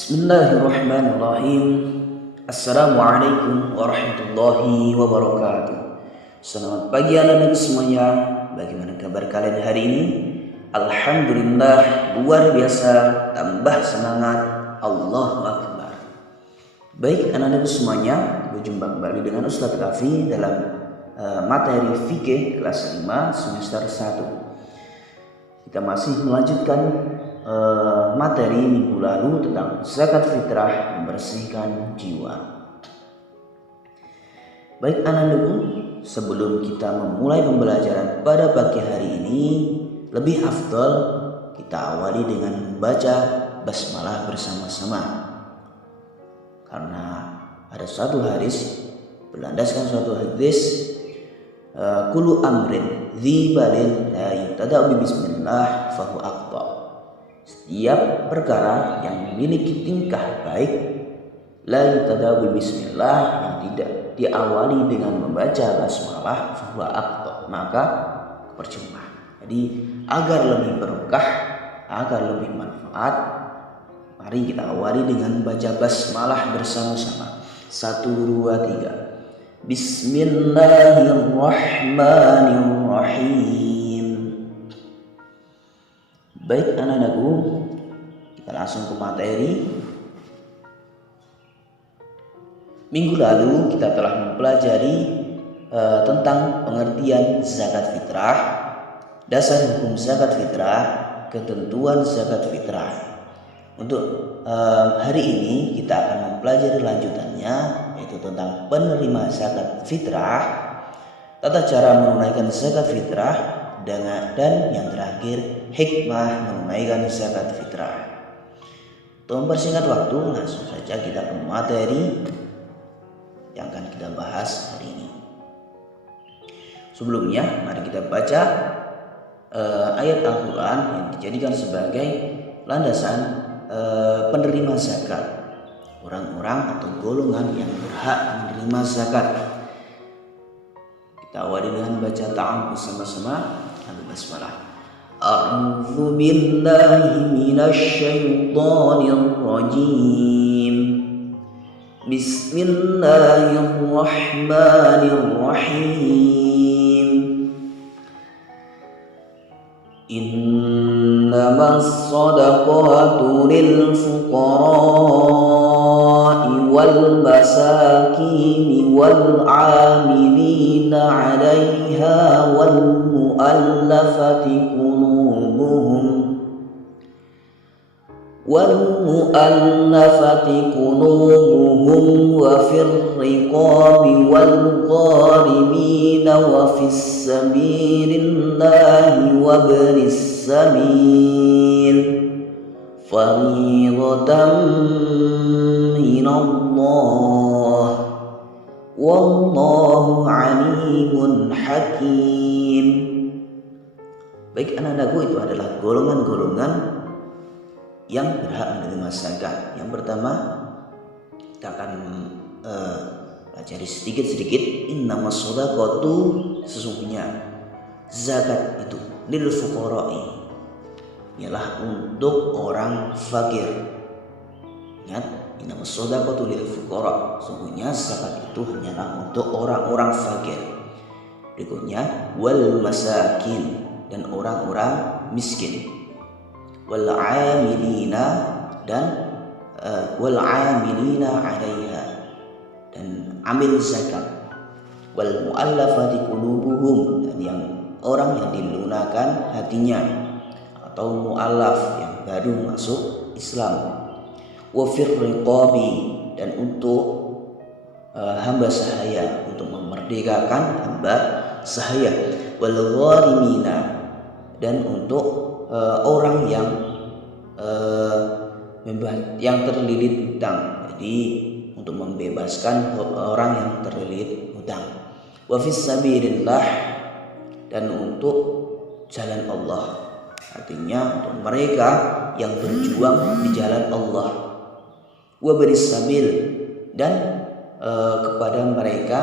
Bismillahirrahmanirrahim. Assalamualaikum warahmatullahi wabarakatuh. Selamat pagi anak-anak semuanya. Bagaimana kabar kalian hari ini? Alhamdulillah, luar biasa, tambah semangat. Allahu Akbar. Baik anak-anak semuanya, berjumpa kembali dengan Ustadz Raffi dalam materi fikih kelas 5 semester 1. Kita masih melanjutkan materi minggu lalu tentang zakat fitrah membersihkan jiwa. Baik anak-anakku, sebelum kita memulai pembelajaran pada pagi hari ini, lebih afdal kita awali dengan membaca basmalah bersama-sama. Karena ada suatu hadis, berlandaskan suatu hadis, kullu amrin dzi balin la yubtada'u bismillah fahu aqta. Setiap perkara yang memiliki tingkah baik la yubtada'u bismillah, yang tidak diawali dengan membaca basmalah fahu aqta, maka percuma. Jadi agar lebih berkah, agar lebih manfaat, mari kita awali dengan baca basmalah bersama-sama. 1, 2, 3. Bismillahirrahmanirrahim. Baik anak-anakku, kita langsung ke materi. Minggu lalu kita telah mempelajari tentang pengertian zakat fitrah, dasar hukum zakat fitrah, ketentuan zakat fitrah. Untuk hari ini kita akan mempelajari lanjutannya, yaitu tentang penerima zakat fitrah, tata cara menunaikan zakat fitrah, dan yang terakhir hikmah menunaikan zakat fitrah. Untuk mempersingkat waktu, langsung saja kita ke materi yang akan kita bahas hari ini. Sebelumnya, mari kita baca ayat Al-Quran yang dijadikan sebagai landasan penerima zakat, orang-orang atau golongan yang berhak menerima zakat. Kita awali dengan baca ta'awudz bersama-sama. Basmalah. A'udzu billahi minasy syaithanir rajim. Bismillahirrahmanirrahim. Innamas shadaqatu lil fuqara'i wal masakin wal 'amilina 'alaiha wal mu'allafati qulubuhum wa fir riqabi wal gharimina wa fis sabilillahi wa ibnis sabil fariidatan minallah wallahu alimun hakim. Baik anak-anakku, itu adalah golongan-golongan yang berhak menerima zakat. Yang pertama, kita akan pelajari sedikit-sedikit. Innamas shadaqatu, sesungguhnya zakat itu lil fuqara'i, ialah untuk orang fakir. Ingat, innamas shadaqatu lil fuqara', sesungguhnya zakat itu hanyalah untuk orang-orang fakir. Berikutnya wal masakin, dan orang-orang miskin. Wal 'amilina, dan wal 'amilina 'alaiha, dan amil zakat. Wal mu'allafati qulubuhum, dan yang orang yang dilunakkan hatinya, atau mu'allaf yang baru masuk Islam. Wa fir riqabi, dan untuk hamba sahaya, untuk memerdekakan hamba sahaya. Wal gharimina, dan untuk orang yang terlilit hutang, jadi untuk membebaskan orang yang terlilit hutang. Wa fis sabilillah, dan untuk jalan Allah, artinya untuk mereka yang berjuang di jalan Allah. Wa ibnis sabil, dan kepada mereka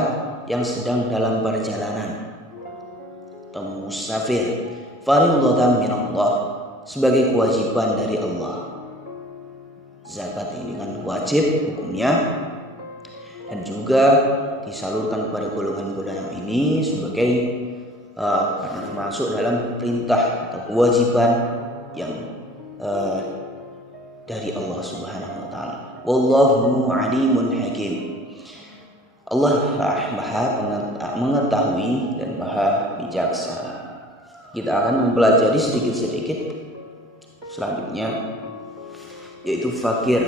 yang sedang dalam perjalanan atau musafir. Fariidatan minallah, sebagai kewajiban dari Allah. zakat ini dengan wajib hukumnya, dan juga disalurkan kepada golongan-golongan ini sebagai karena termasuk dalam perintah atau kewajiban yang dari Allah Subhanahu wa taala. Wallahu alimun hakim. Allah Maha mengetahui dan Maha bijaksana. Kita akan mempelajari sedikit-sedikit selanjutnya, yaitu fakir.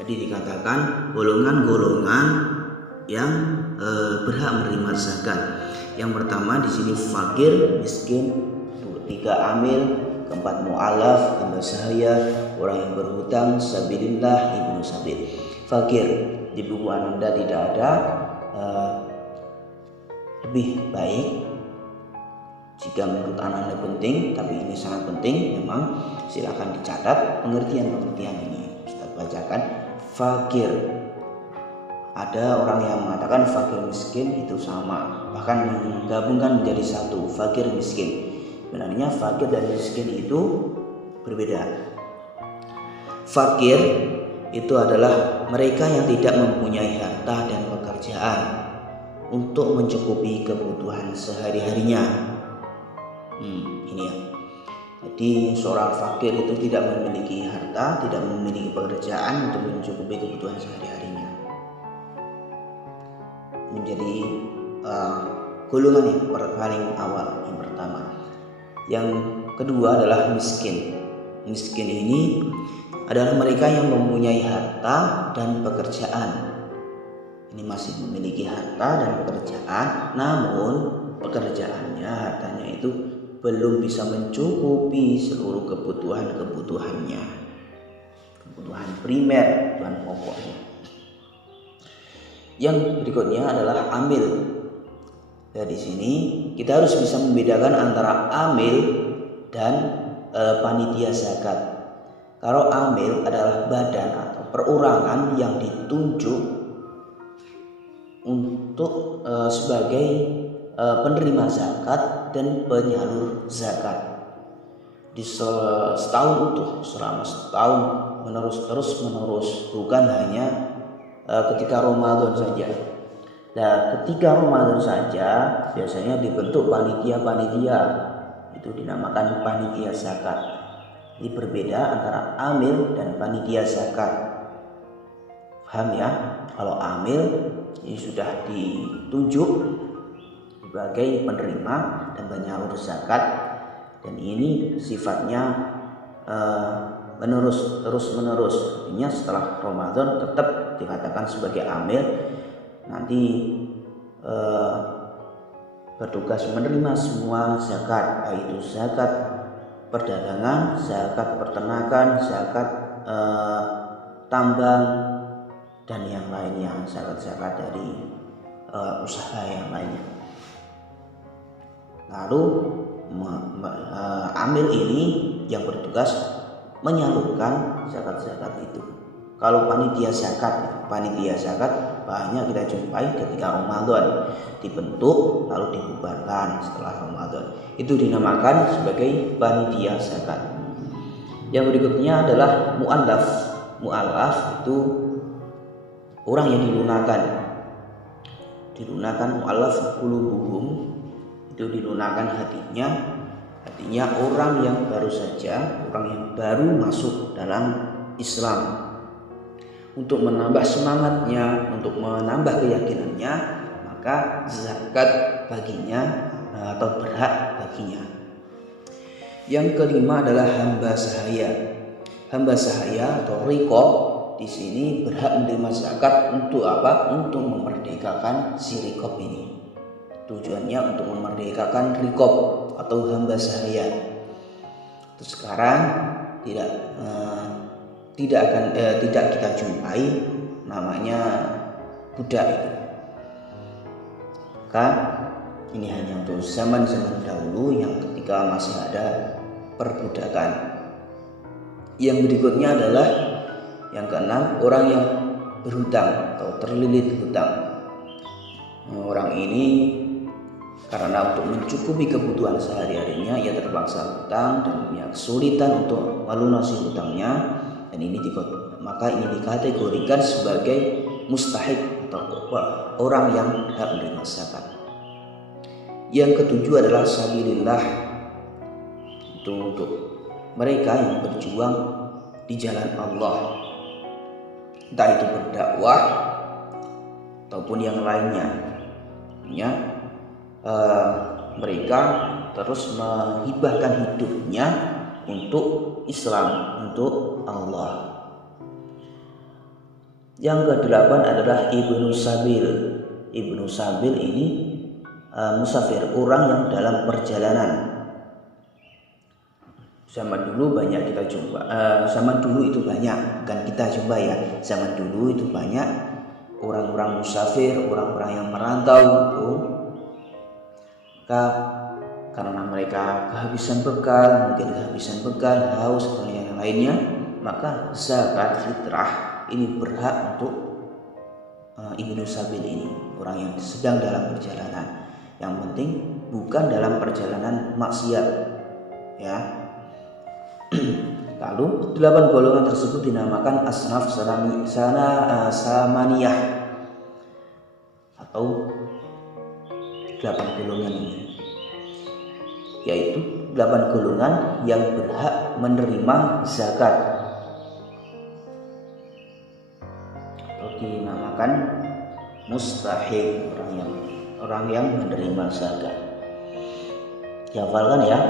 Jadi dikatakan golongan-golongan yang berhak menerima zakat. Yang pertama di sini fakir, miskin, ketiga amil, keempat mu'alaf, hamba sahaya, orang yang berhutang, sabilillah, ibnu sabil. Fakir di buku Ananda tidak ada lebih baik jika menurut Ananda penting, tapi ini sangat penting memang. Silakan dicatat pengertian ini. Ustaz bacakan. Fakir, ada orang yang mengatakan fakir miskin itu sama, bahkan menggabungkan menjadi satu, fakir miskin. Sebenarnya fakir dan miskin itu berbeda. Fakir itu adalah mereka yang tidak mempunyai harta dan pekerjaan untuk mencukupi kebutuhan sehari-harinya. Ini ya. Jadi seorang fakir itu tidak memiliki harta, tidak memiliki pekerjaan untuk mencukupi kebutuhan sehari-harinya. Menjadi golongan yang paling awal, yang pertama. Yang kedua adalah miskin. Miskin ini adalah mereka yang mempunyai harta dan pekerjaan. Ini masih memiliki harta dan pekerjaan, namun pekerjaannya, hartanya itu belum bisa mencukupi seluruh kebutuhannya, kebutuhan primer, kebutuhan pokoknya. Yang berikutnya adalah amil. Di sini kita harus bisa membedakan antara amil dan panitia zakat. Kalau amil adalah badan atau perorangan yang ditunjuk untuk sebagai penerima zakat dan penyalur zakat. Di setahun utuh, selama setahun terus-menerus, bukan hanya ketika Ramadan saja. Nah, ketika Ramadan saja biasanya dibentuk panitia-panitia, itu dinamakan panitia zakat. Ini berbeda antara amil dan panitia zakat. Paham ya? Kalau amil ini sudah ditunjuk sebagai penerima dan penyalur zakat, dan ini sifatnya terus menerus. Artinya setelah Ramadan tetap dikatakan sebagai amil, nanti bertugas menerima semua zakat, yaitu zakat perdagangan, zakat peternakan, zakat tambang, dan yang lainnya, zakat-zakat dari usaha yang lainnya. Lalu amil ini yang bertugas menyalurkan zakat-zakat itu. Kalau panitia zakat banyak kita jumpai ketika Ramadan, dibentuk lalu dibubarkan setelah Ramadan. Itu dinamakan sebagai panitia zakat. Yang berikutnya adalah mu'allaf. Mu'allaf itu orang yang dilunakkan mu'allaf qulubuhum, itu dilunakkan hatinya. Artinya orang yang baru masuk dalam Islam, untuk menambah semangatnya, untuk menambah keyakinannya, maka zakat baginya atau berhak baginya. Yang kelima adalah hamba sahaya. Hamba sahaya atau riqab di sini berhak menerima zakat untuk apa? Untuk memerdekakan si riqab ini. Tujuannya untuk memerdekakan riqab atau hamba sahaya. Terus sekarang tidak kita jumpai namanya budak itu. Maka ini hanya untuk zaman-zaman dahulu yang ketika masih ada perbudakan. Yang berikutnya adalah yang keenam, orang yang berhutang atau terlilit hutang. Orang ini karena untuk mencukupi kebutuhan sehari-harinya ia terpaksa hutang dan punya kesulitan untuk melunasi hutangnya, dan maka ini dikategorikan sebagai mustahik atau orang yang berhak menerima zakat. Yang ketujuh adalah sabilillah, itu untuk mereka yang berjuang di jalan Allah, entah itu berdakwah ataupun yang lainnya. Ya, mereka terus menghibahkan hidupnya untuk Islam, untuk Allah. Yang kedelapan adalah Ibnu Sabil. Ibnu Sabil ini musafir, orang yang dalam perjalanan. Zaman dulu banyak kita jumpa, zaman dulu itu banyak, bukan kita jumpa ya. Zaman dulu itu banyak orang-orang musafir, orang-orang yang merantau itu. Karena mereka kehabisan bekal, haus atau yang lainnya, maka zakat fitrah ini berhak untuk Ibnu Sabil ini, orang yang sedang dalam perjalanan. Yang penting bukan dalam perjalanan maksiat, ya. Lalu 8 golongan tersebut dinamakan asnaf samaniyah atau 8 golongan ini, yaitu 8 golongan yang berhak menerima zakat atau dinamakan mustahil, orang yang menerima zakat. Dihafalkan ya.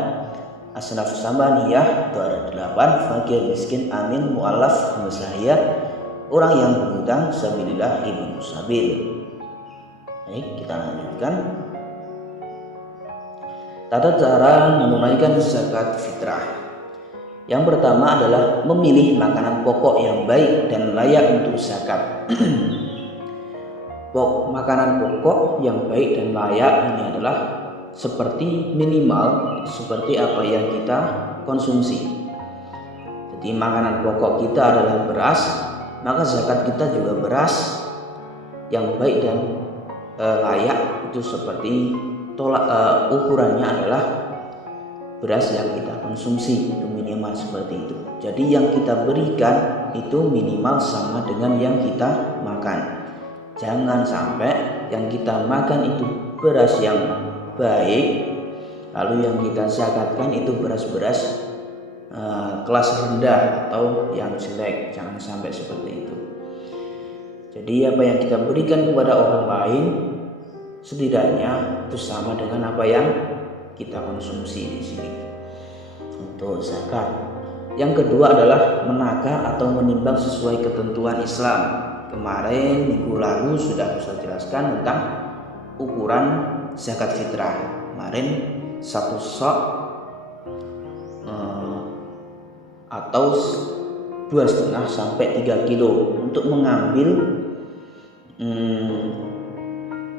Asnaf samaniyah itu ada 8: fakir, miskin, amin, mu'allaf, musahiyah, orang yang berhutang, sabilillah, ibnu sabil. Baik, kita lanjutkan. Tata cara menunaikan zakat fitrah. Yang pertama adalah memilih makanan pokok yang baik dan layak untuk zakat. Makanan pokok yang baik dan layak ini adalah seperti minimal seperti apa yang kita konsumsi. Jadi makanan pokok kita adalah beras, maka zakat kita juga beras yang baik dan layak, itu seperti ukurannya adalah beras yang kita konsumsi, itu minimal seperti itu. Jadi yang kita berikan itu minimal sama dengan yang kita makan. Jangan sampai yang kita makan itu beras yang baik, lalu yang kita zakatkan itu beras-beras kelas rendah atau yang jelek. Jangan sampai seperti itu. Jadi apa yang kita berikan kepada orang lain setidaknya itu sama dengan apa yang kita konsumsi di sini untuk zakat. Yang kedua adalah menakar atau menimbang sesuai ketentuan Islam. Kemarin minggu lalu sudah saya jelaskan tentang ukuran zakat fitrah. Kemarin 1 sok atau 2,5 sampai 3 kilo. Untuk mengambil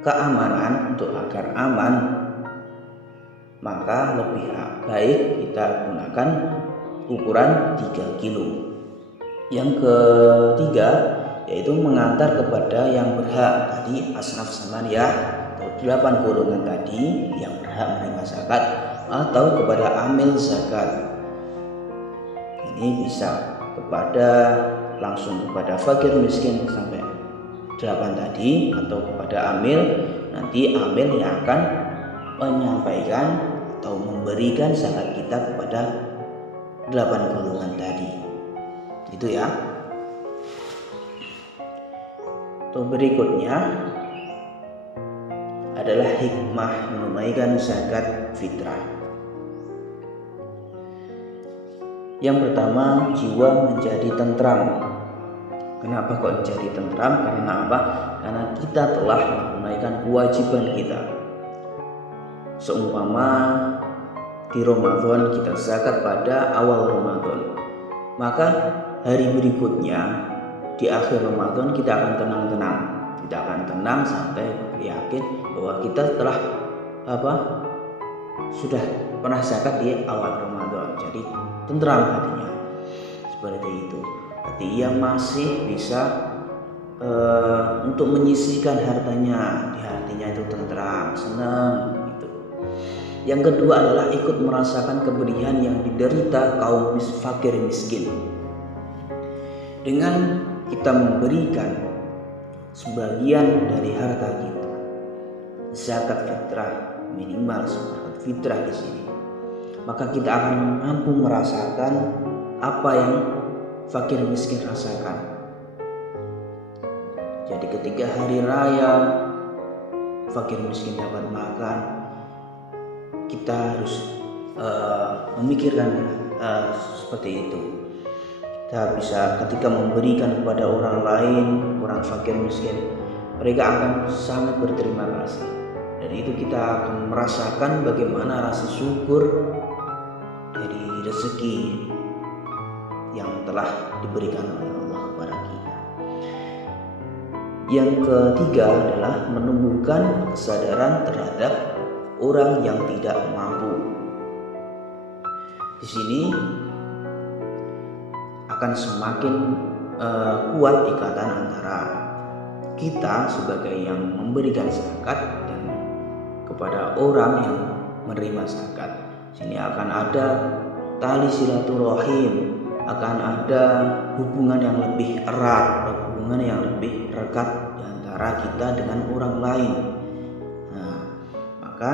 keamanan, untuk agar aman, maka lebih baik kita gunakan ukuran 3 kilo. Yang ketiga yaitu mengantar kepada yang berhak, tadi asnaf samaniyah atau 8 golongan tadi yang berhak menerima zakat, atau kepada amil zakat. Ini bisa langsung kepada fakir, miskin sampai 8 tadi, atau kepada amil. Nanti amil yang akan menyampaikan atau memberikan zakat kita kepada 8 golongan tadi. Itu ya. Berikutnya adalah hikmah menunaikan zakat fitrah. Yang pertama, jiwa menjadi tentram. Kenapa kok menjadi tentram? Karena apa? Karena kita telah menunaikan kewajiban kita. Seumpama di Ramadan kita zakat pada awal Ramadan, maka hari berikutnya di akhir Ramadan kita akan tenang-tenang. Kita akan tenang sampai yakin bahwa kita telah sudah pernah zakat di awal Ramadan. Jadi tentram hatinya. Seperti itu. Berarti ia masih bisa untuk menyisihkan hartanya. Di hatinya itu tentram, senang gitu. Yang kedua adalah ikut merasakan keberian yang diderita kaum fakir miskin. Dengan kita memberikan sebagian dari harta kita, zakat fitrah, minimal zakat fitrah di sini, maka kita akan mampu merasakan apa yang fakir miskin rasakan. Jadi ketika hari raya fakir miskin dapat makan, kita harus memikirkan seperti itu. Kita bisa ketika memberikan kepada orang lain, orang fakir miskin, mereka akan sangat berterima kasih. Dan itu kita akan merasakan bagaimana rasa syukur dari rezeki yang telah diberikan oleh Allah kepada kita. Yang ketiga adalah menumbuhkan kesadaran terhadap orang yang tidak mampu. Di sini akan semakin kuat ikatan antara kita sebagai yang memberikan zakat dan kepada orang yang menerima zakat. Sini akan ada tali silaturahim, akan ada hubungan yang lebih erat, hubungan yang lebih rekat di antara kita dengan orang lain. Nah, maka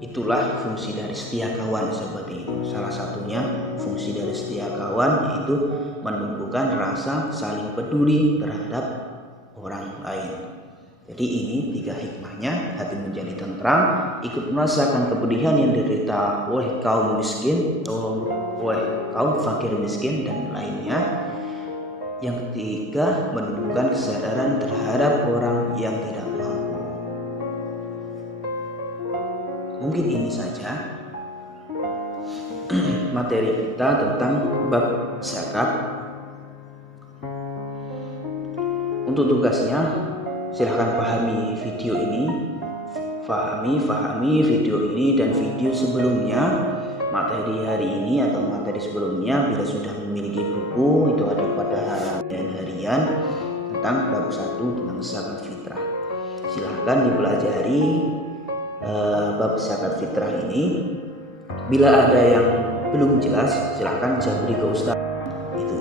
itulah fungsi dari setia kawan seperti itu. Salah satunya fungsi dari setia kawan yaitu menumbuhkan rasa saling peduli terhadap orang lain. Jadi ini 3 hikmahnya, hati menjadi tentram, ikut merasakan kepedihan yang diderita oleh kaum miskin, oleh kaum fakir miskin dan lainnya. Yang ketiga, menumbuhkan kesadaran terhadap orang yang tidak mampu. Mungkin ini saja materi kita tentang bab zakat. Untuk tugasnya, silahkan pahami video ini, pahami video ini dan video sebelumnya. Materi hari ini atau materi sebelumnya, bila sudah memiliki buku, itu ada pada harian tentang bab 1 tentang zakat fitrah. Silahkan dipelajari bab zakat fitrah ini. Bila ada yang belum jelas, silahkan jabri ke Ustaz, itu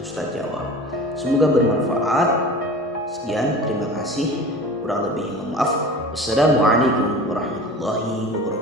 Ustaz jawab. Semoga bermanfaat. Sekian, terima kasih. Kurang lebih mohon maaf. Wassalamualaikum warahmatullahi wabarakatuh.